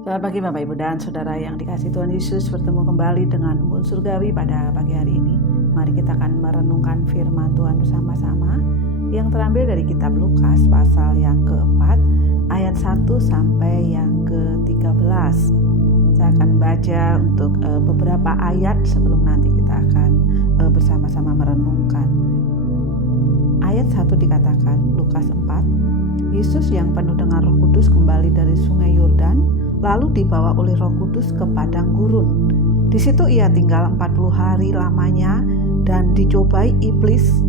Selamat pagi Bapak Ibu dan Saudara yang dikasihi Tuhan Yesus, bertemu kembali dengan Embun Surgawi pada pagi hari ini. Mari kita akan merenungkan firman Tuhan bersama-sama yang terambil dari kitab Lukas pasal yang keempat ayat 1 sampai yang ke-13. Saya akan baca untuk beberapa ayat sebelum nanti kita akan bersama-sama merenungkan. Ayat 1 dikatakan, Lukas 4, Yesus yang penuh dengan Roh Kudus kembali dari sungai Yordan, lalu dibawa oleh Roh Kudus ke padang gurun. Di situ ia tinggal 40 hari lamanya dan dicobai iblis.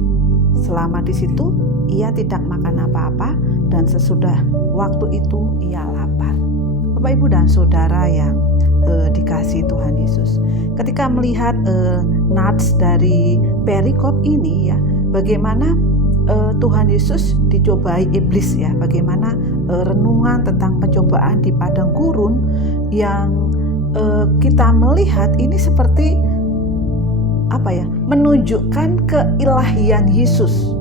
Selama di situ ia tidak makan apa-apa dan sesudah waktu itu ia lapar. Bapak Ibu dan Saudara yang dikasihi Tuhan Yesus, ketika melihat nats dari perikop ini ya, bagaimana Tuhan Yesus dicobai iblis ya, bagaimana renungan tentang pencobaan di padang gurun yang kita melihat ini seperti menunjukkan keilahian Yesus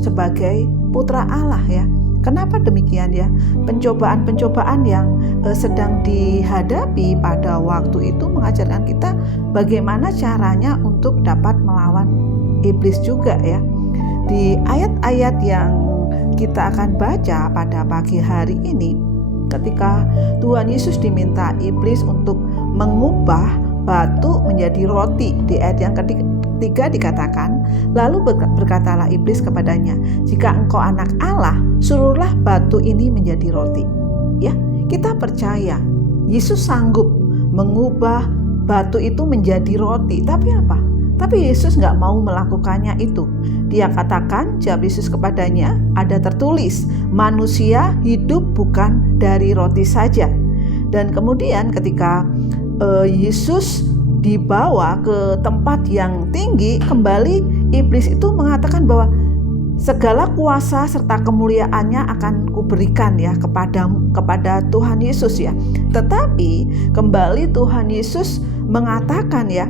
sebagai putra Allah ya. Kenapa demikian ya? Pencobaan-pencobaan yang sedang dihadapi pada waktu itu mengajarkan kita bagaimana caranya untuk dapat melawan iblis juga ya. Di ayat-ayat yang kita akan baca pada pagi hari ini, ketika Tuhan Yesus diminta iblis untuk mengubah batu menjadi roti, di ayat yang ketiga dikatakan, lalu berkatalah iblis kepadanya, jika engkau anak Allah, suruhlah batu ini menjadi roti. Ya, kita percaya Yesus sanggup mengubah batu itu menjadi roti. Tapi apa? Tapi Yesus gak mau melakukannya itu. Dia katakan, jawab Yesus kepadanya, ada tertulis, manusia hidup bukan dari roti saja. Dan kemudian ketika Yesus dibawa ke tempat yang tinggi, kembali iblis itu mengatakan bahwa segala kuasa serta kemuliaannya akan kuberikan ya kepada Tuhan Yesus ya. Tetapi kembali Tuhan Yesus mengatakan ya,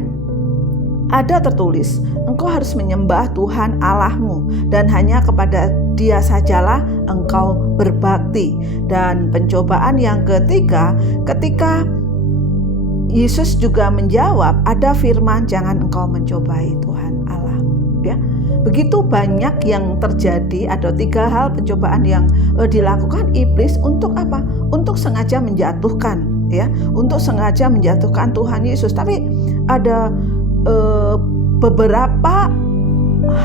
ada tertulis, engkau harus menyembah Tuhan Allahmu dan hanya kepada Dia sajalah engkau berbakti. Dan pencobaan yang ketiga, ketika Yesus juga menjawab, ada firman, jangan engkau mencobai Tuhan Allahmu ya. Begitu banyak yang terjadi, ada 3 hal pencobaan yang dilakukan iblis untuk apa? Untuk sengaja menjatuhkan ya, untuk sengaja menjatuhkan Tuhan Yesus. Tapi ada beberapa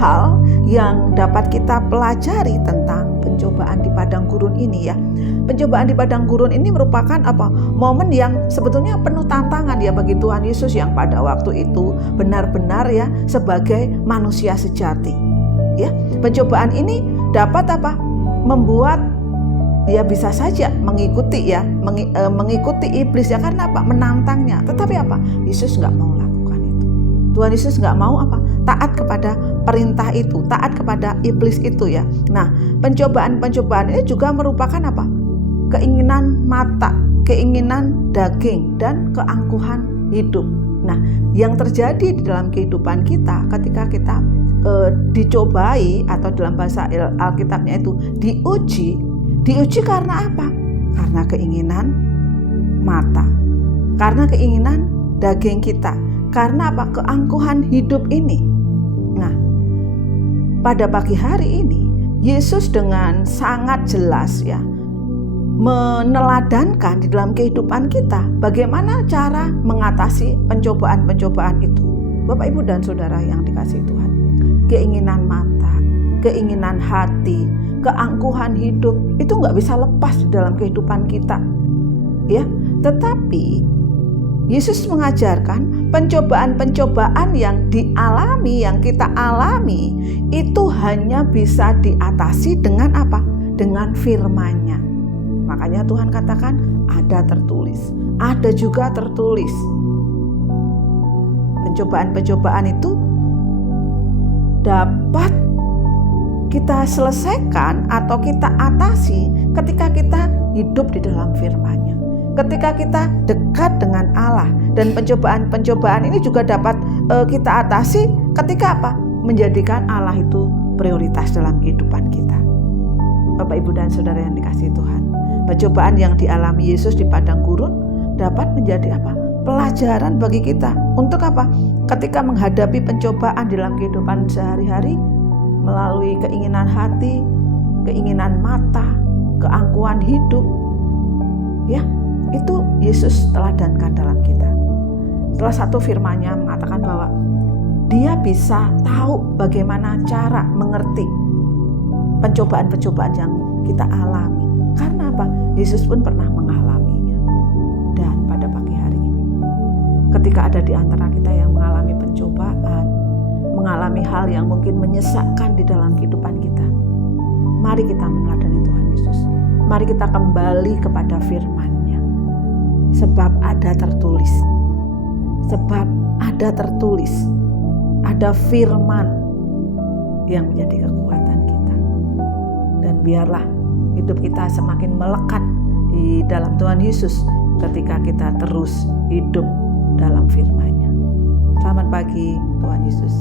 hal yang dapat kita pelajari tentang pencobaan di padang gurun ini ya. Pencobaan di padang gurun ini merupakan momen yang sebetulnya penuh tantangan ya bagi Tuhan Yesus yang pada waktu itu benar-benar ya sebagai manusia sejati. Ya, pencobaan ini dapat membuat dia bisa saja mengikuti ya, mengikuti iblis ya, karena menantangnya. Tetapi Yesus nggak mau lakukan. Tuhan Yesus nggak mau taat kepada perintah itu, taat kepada iblis itu ya. Nah, pencobaan-pencobaan ini juga merupakan keinginan mata, keinginan daging, dan keangkuhan hidup. Nah, yang terjadi di dalam kehidupan kita ketika kita dicobai, atau dalam bahasa Alkitabnya itu diuji karena apa? Karena keinginan mata, karena keinginan daging kita. Karena keangkuhan hidup ini. Nah, pada pagi hari ini Yesus dengan sangat jelas ya meneladankan di dalam kehidupan kita bagaimana cara mengatasi pencobaan-pencobaan itu. Bapak Ibu dan Saudara yang dikasihi Tuhan, keinginan mata, keinginan hati, keangkuhan hidup itu nggak bisa lepas di dalam kehidupan kita ya. Tetapi Yesus mengajarkan pencobaan-pencobaan yang dialami, yang kita alami, itu hanya bisa diatasi dengan apa? Dengan firman-Nya. Makanya Tuhan katakan ada tertulis, ada juga tertulis. Pencobaan-pencobaan itu dapat kita selesaikan atau kita atasi ketika kita hidup di dalam firman-Nya. Ketika kita dekat dengan Allah. Dan pencobaan-pencobaan ini juga dapat kita atasi ketika menjadikan Allah itu prioritas dalam kehidupan kita. Bapak, Ibu, dan Saudara yang dikasihi Tuhan, Pencobaan yang dialami Yesus di padang gurun dapat menjadi apa? Pelajaran bagi kita. Untuk apa? Ketika menghadapi pencobaan dalam kehidupan sehari-hari, melalui keinginan hati, keinginan mata, keangkuhan hidup, ya, itu Yesus teladankan dalam kita. Salah satu firman-Nya mengatakan bahwa Dia bisa tahu bagaimana cara mengerti pencobaan-pencobaan yang kita alami. Karena apa? Yesus pun pernah mengalaminya. Dan pada pagi hari ini, ketika ada di antara kita yang mengalami pencobaan, mengalami hal yang mungkin menyesakkan di dalam kehidupan kita, mari kita meneladani Tuhan Yesus. Mari kita kembali kepada firman-Nya. Sebab ada tertulis. Sebab ada tertulis. Ada firman yang menjadi kekuatan kita. Dan biarlah hidup kita semakin melekat di dalam Tuhan Yesus ketika kita terus hidup dalam firman-Nya. Selamat pagi, Tuhan Yesus.